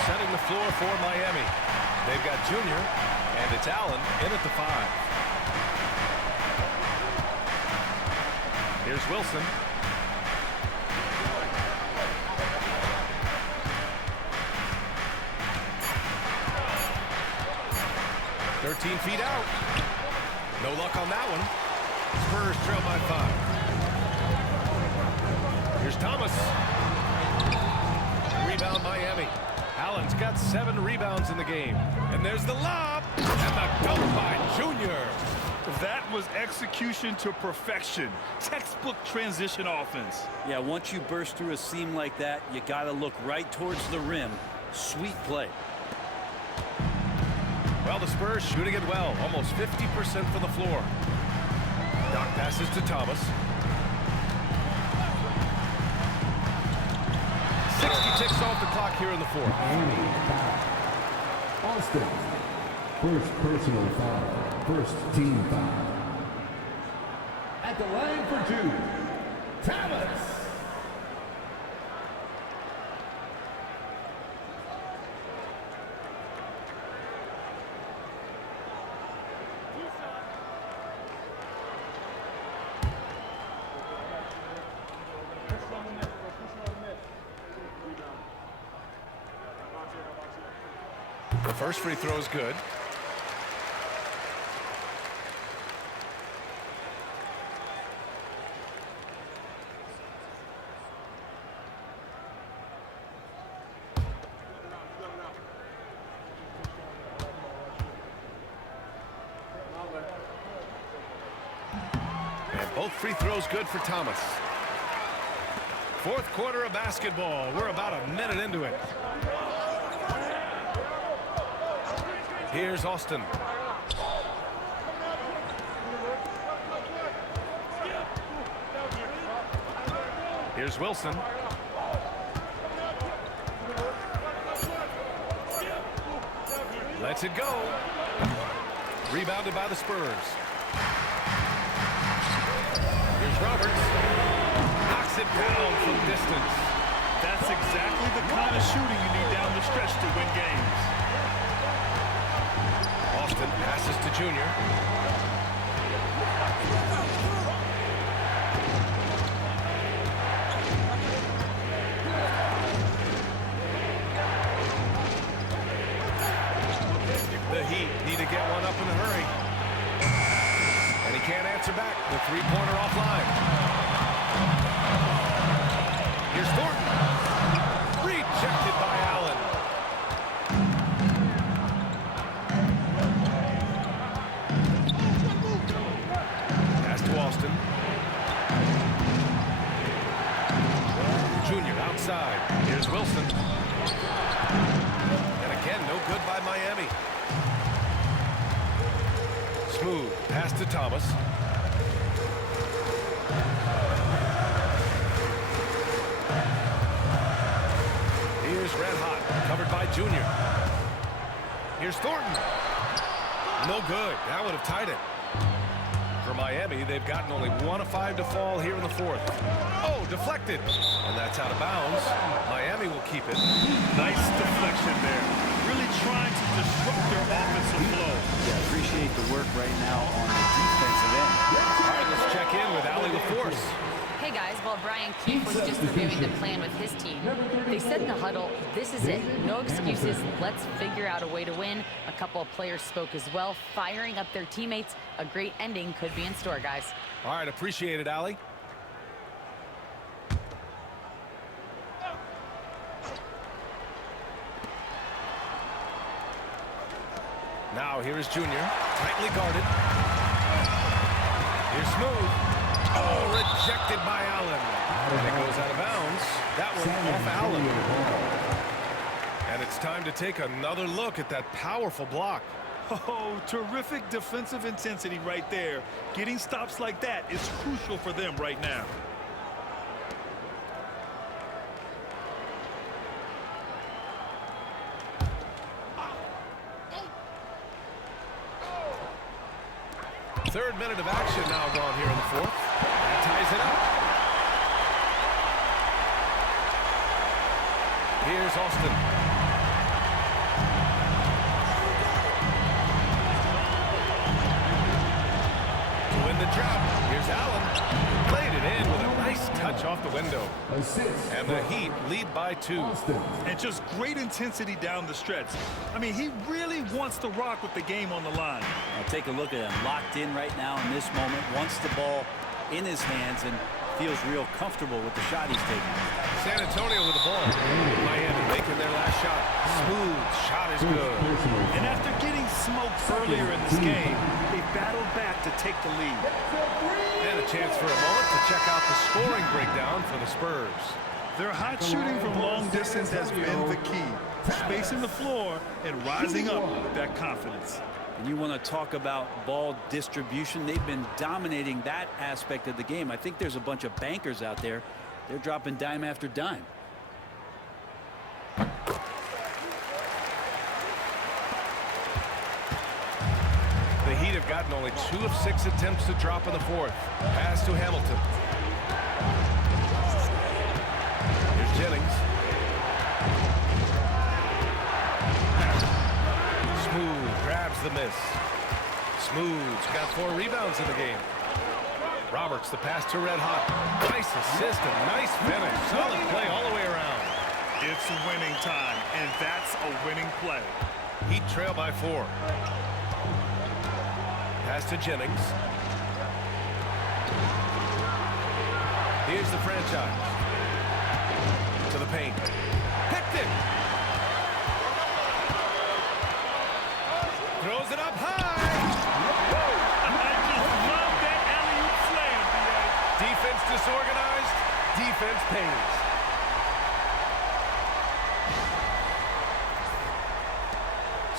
Setting the floor for Miami. They've got Junior, and it's Allen in at the 5. Here's Wilson. .13 feet out. No luck on that one. Spurs trail by 5. Here's Thomas. Rebound Miami. Allen's got 7 rebounds in the game. And there's the lob. And the dunk by Junior. That was execution to perfection. Textbook transition offense. Yeah, once you burst through a seam like that, you got to look right towards the rim. Sweet play. Well, the Spurs shooting it well. Almost 50% from the floor. Doc passes to Thomas. 60 ticks off the clock here in the 4th. Austin. First personal foul. First team foul. At the line for 2, Thomas. The first free throw is good. And both free throws good for Thomas. 4th quarter of basketball. We're about a minute into it. Here's Austin. Here's Wilson. Lets it go. Rebounded by the Spurs. Here's Roberts. it down from distance. That's exactly the kind of shooting you need down the stretch to win games. Austin passes to Junior. The Heat need to get one up in a hurry. And he can't answer back. The three-pointer offline. Here's Thornton. Rejected by Allen. Pass to Austin. Junior outside. Here's Wilson. And again, no good by Miami. Smooth pass to Thomas. Here's Red Hot, covered by Junior. Here's Thornton. No good. That would have tied it. For Miami, they've gotten only 1 of 5 to fall here in the fourth. Oh, deflected. And that's out of bounds. Miami will keep it. Nice deflection there. Really trying to disrupt their offensive flow. Yeah, appreciate the work right now on the defensive end. All right, let's check in with Allie LaForce. Hey guys, while Brian Keefe was just reviewing the plan with his team, they said in the huddle, this is it. No excuses. Let's figure out a way to win. A couple of players spoke as well, firing up their teammates. A great ending could be in store, guys. All right, appreciate it, Allie. Now here is Junior, tightly guarded. Here's Smooth. Oh, rejected by Allen. And it goes out of bounds. That one off Allen. And it's time to take another look at that powerful block. Oh, terrific defensive intensity right there. Getting stops like that is crucial for them right now. Third minute of action now gone here in the fourth. That ties it up. Here's Austin. To win the drop, here's Allen. Played it in with a nice touch off the window. And the Heat lead by 2. And just great intensity down the stretch. I mean, he really wants to rock with the game on the line. Now take a look at him, locked in right now in this moment, wants the ball in his hands and feels real comfortable with the shot he's taking. San Antonio with the ball. Miami making their last shot. Smooth shot is good. And after getting smoked earlier in this game, they battled back to take the lead. And a chance for a moment to check out the scoring breakdown for the Spurs. Their hot shooting from long distance has been the key. Spacing the floor and rising up with that confidence. And you want to talk about ball distribution. They've been dominating that aspect of the game. I think there's a bunch of bankers out there. They're dropping dime after dime. The Heat have gotten only 2 of 6 attempts to drop in the fourth. Pass to Hamilton. Here's Jennings. Smooth grabs the miss. Smooth's got 4 rebounds in the game. Roberts, the pass to Red Hot. Nice assist and nice finish. Solid play all the way around. It's winning time, and that's a winning play. Heat trail by 4. Pass to Jennings. Here's the franchise. To the paint. Picked it. Throws it up high. I just love that alley-oop slam, B.A. Defense disorganized. Defense pays.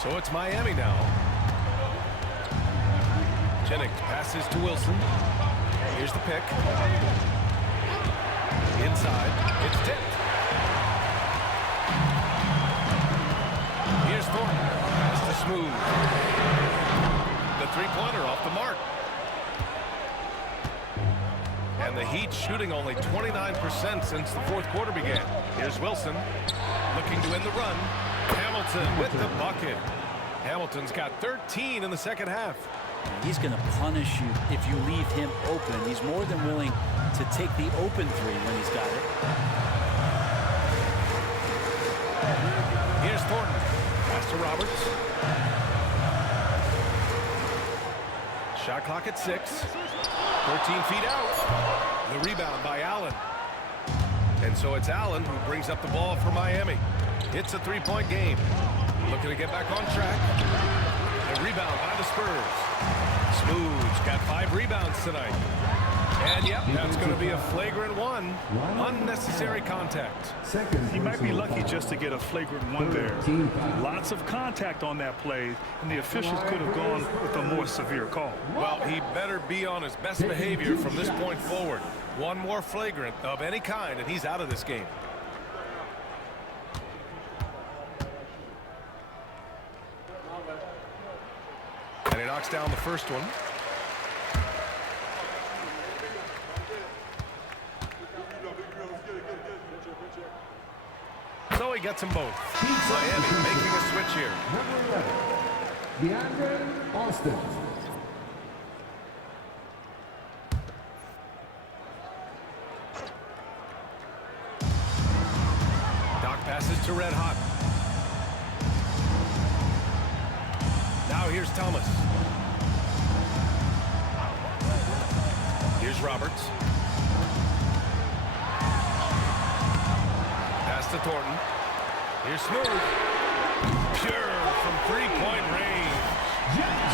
So it's Miami now. Jennings passes to Wilson. Here's the pick. Inside. It's tipped. Here's Thornton. Pass to Smooth. The three-pointer off the mark. And and the Heat shooting only 29% since the fourth quarter began. Here's Wilson looking to win the run. Hamilton with the bucket. Hamilton's got 13 in the second half. He's going to punish you if you leave him open. He's more than willing to take the open three when he's got it. Here's Thornton. Pass to Roberts. Shot clock at 6. 13 feet out. The rebound by Allen. And so it's Allen who brings up the ball for Miami. It's a three-point game. Looking to get back on track. The rebound by the Spurs. Smooth's got 5 rebounds tonight. And yep, that's going to be a flagrant one. Unnecessary contact. He might be lucky just to get a flagrant one there. Lots of contact on that play, and the officials could have gone with a more severe call. Well, he better be on his best behavior from this point forward. One more flagrant of any kind, and he's out of this game. And he knocks down the first one. So he gets them both. Miami making a switch here. DeAndre Austin. Doc passes to Red Hot. Now here's Thomas. Here's Roberts. Pass to Thornton. Here's Smooth. Pure from three-point range.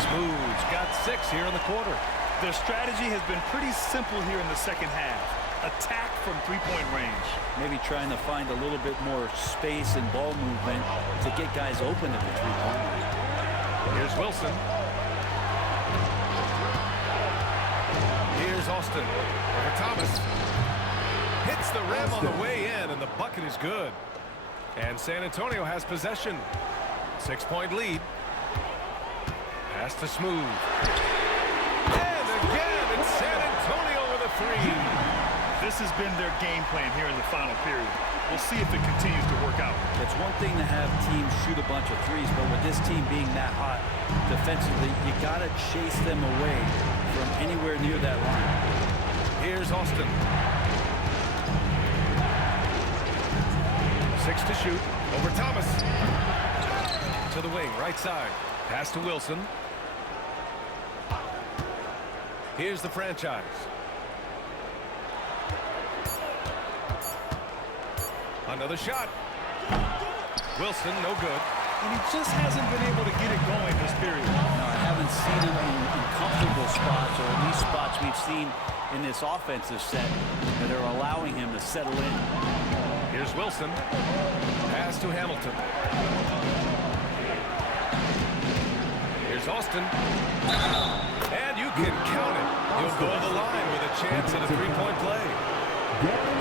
Smooth's got 6 here in the quarter. Their strategy has been pretty simple here in the second half. Attack from three-point range. Maybe trying to find a little bit more space and ball movement to get guys open at the three-point line. Here's Wilson. Here's Austin. Over Thomas. Hits the rim on the way in, and the bucket is good. And San Antonio has possession. 6-point lead. Pass to Smooth. And again, it's San Antonio with a 3. This has been their game plan here in the final period. We'll see if it continues to work out. It's one thing to have teams shoot a bunch of threes, but with this team being that hot defensively, you got to chase them away from anywhere near that line. Here's Austin. 6 to shoot. Over Thomas. To the wing, right side. Pass to Wilson. Here's the franchise. Another shot. Wilson, no good. And he just hasn't been able to get it going this period. No, I haven't seen him in comfortable spots, or at least spots we've seen in this offensive set that are allowing him to settle in. Here's Wilson. Pass to Hamilton. Here's Austin. And you can count it. He'll go to the line with a chance at a three-point play.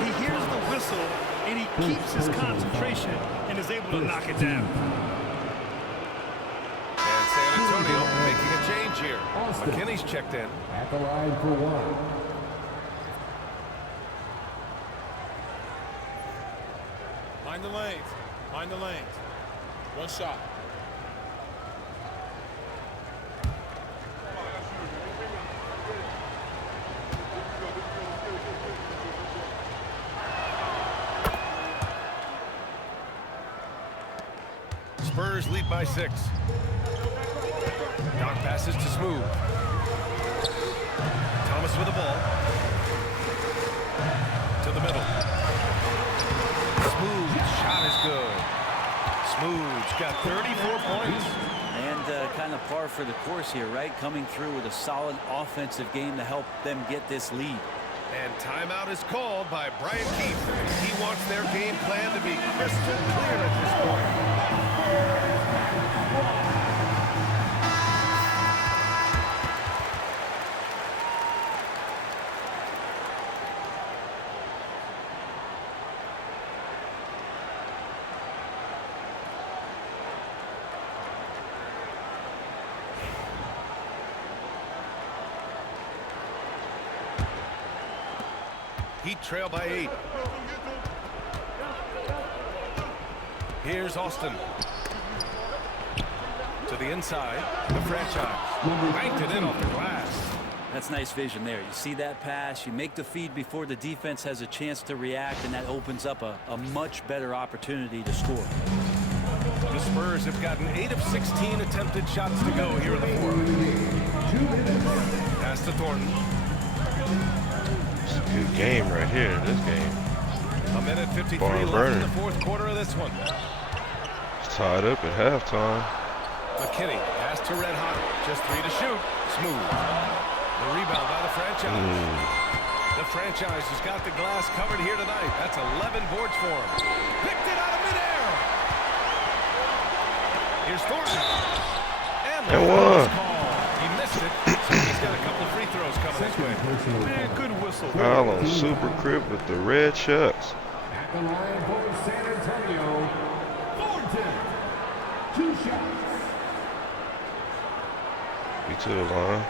He hears the whistle, and he keeps his concentration and is able to knock it down. And San Antonio making a change here. McKinney's checked in. At the line for 1. Mind the lanes. Mind the lanes. 1 shot. Spurs lead by 6. Doc passes to Smooth. Thomas with the ball. To the middle. Smooth shot is good. Smooth's got 34 points. And kind of par for the course here, right? Coming through with a solid offensive game to help them get this lead. And timeout is called by Brian Keefe. He wants their game plan to be crystal clear at this point. Heat trail by 8. Here's Austin. To the inside. The franchise. Banked it in off the glass. That's nice vision there. You see that pass, you make the feed before the defense has a chance to react, and that opens up a much better opportunity to score. The Spurs have gotten 8 of 16 attempted shots to go here in the fourth. Pass to Thornton. It's a good game right here, this game. A minute 53 Bar left burner. in the fourth quarter of this one. It's tied up at halftime. McKinney, pass to Red Hot. Just 3 to shoot. Smooth. The rebound by the franchise. The franchise has got the glass covered here tonight. That's 11 boards for him. Picked it out of midair. Here's Thornton. And the foul is called. He missed it, so he's got a couple of free throws coming this way. Man, good whistle. Foul on Super Crip with the red chucks. At the line for San Antonio, Thornton. 2 shots. Be to the line.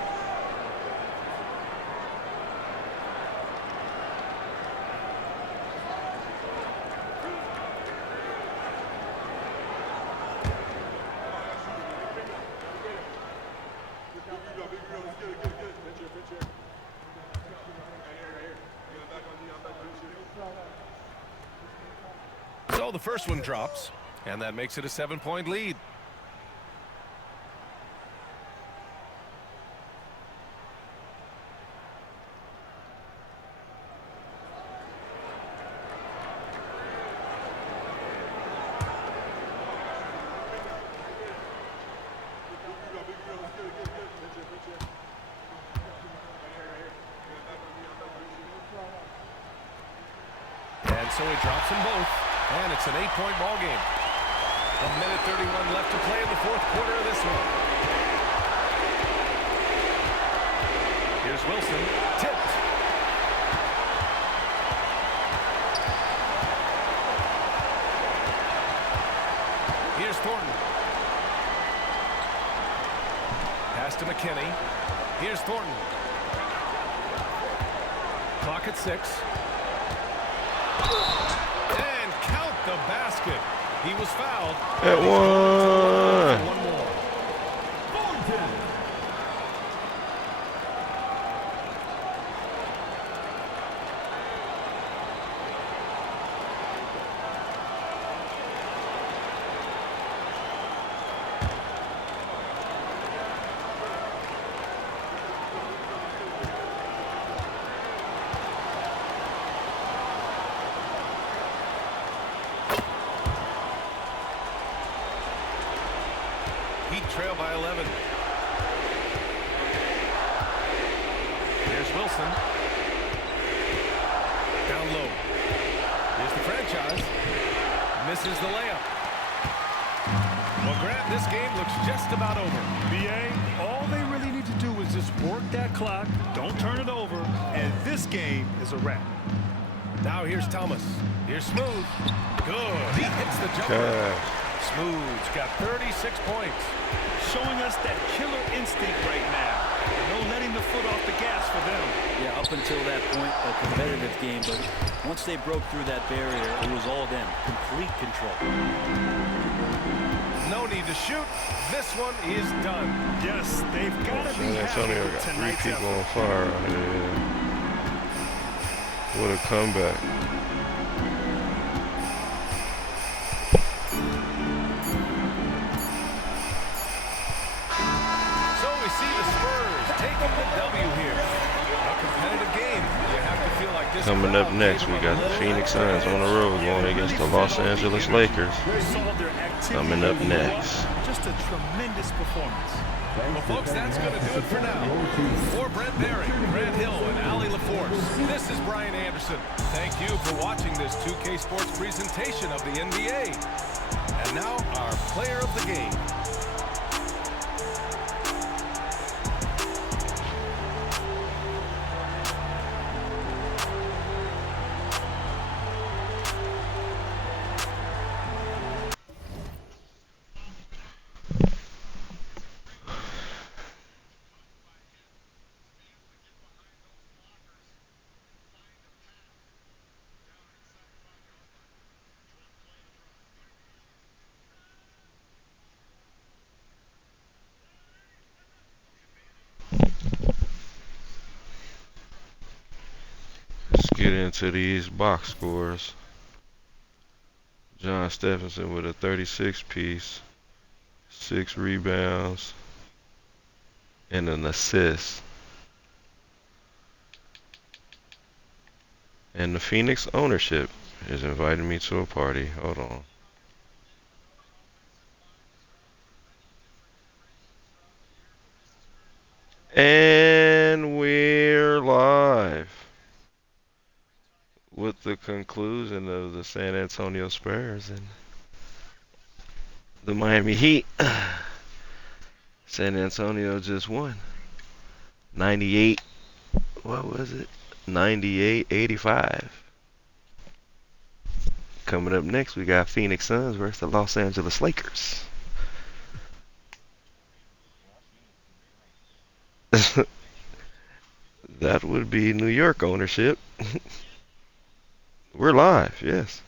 So the first one drops, and that makes it a 7-point lead. And so he drops them both, and it's an 8-point ball game. A minute 31 left to play in the fourth quarter of this one. Here's Wilson, tipped. Here's Thornton. Pass to McKinney. Here's Thornton. Clock at 6. And count the basket. He was fouled. At one. One more. Thornton. Heat trail by 11. Here's Wilson. Down low. Here's the franchise. Misses the layup. Well, Grant, this game looks just about over. BA, all they really need to do is just work that clock, don't turn it over, and this game is a wrap. Now here's Thomas. Here's Smooth. Good. He hits the jumper. Okay. Smooth's got 36 points. Showing us that killer instinct right now. No letting the foot off the gas for them. Yeah, up until that point, a competitive game, but once they broke through that barrier, it was all them. Complete control. No need to shoot. This one is done. Yes, they've got to be San Antonio happy got with 3 tonight's people on effort. fire out here. What a comeback. So we see the Spurs taking the W here. A competitive game. You have to feel like this. Coming up crowd next, gave we them a got the little Phoenix extra Suns on the road going against the Los Angeles Lakers. Saw their activity Coming up level next. Just a tremendous performance. Well, folks, that's going to do it for now. For Brent Barry, Grant Hill, and Allie LaForce, this is Brian Anderson. Thank you for watching this 2K Sports presentation of the NBA. And now, our player of the game. into these box scores. John Stephenson with a 36 piece, 6 rebounds, and an assist. And the Phoenix ownership is inviting me to a party. Hold on. And we're live with the conclusion of the San Antonio Spurs and the Miami Heat. San Antonio just won 98. What was it? 98-85. Coming up next, we got Phoenix Suns versus the Los Angeles Lakers. That would be New York ownership. We're live, yes.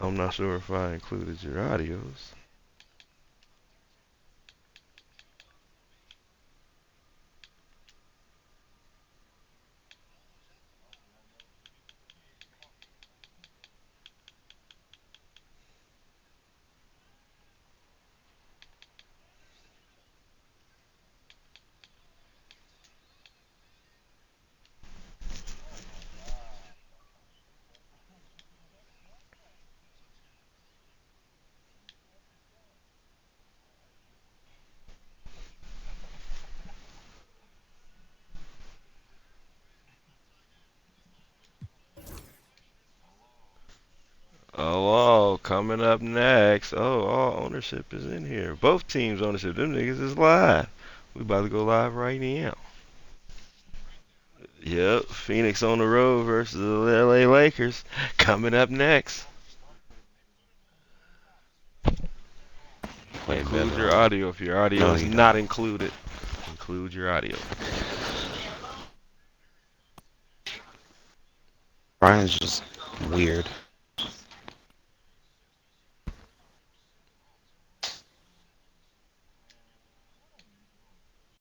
I'm not sure if I included your audios. Oh, coming up next. Oh, all ownership is in here. Both teams' ownership. Them niggas is live. We about to go live right now. Yep, Phoenix on the road versus the LA Lakers. Coming up next. Include your audio if your audio is not included. Include your audio. Brian's just weird.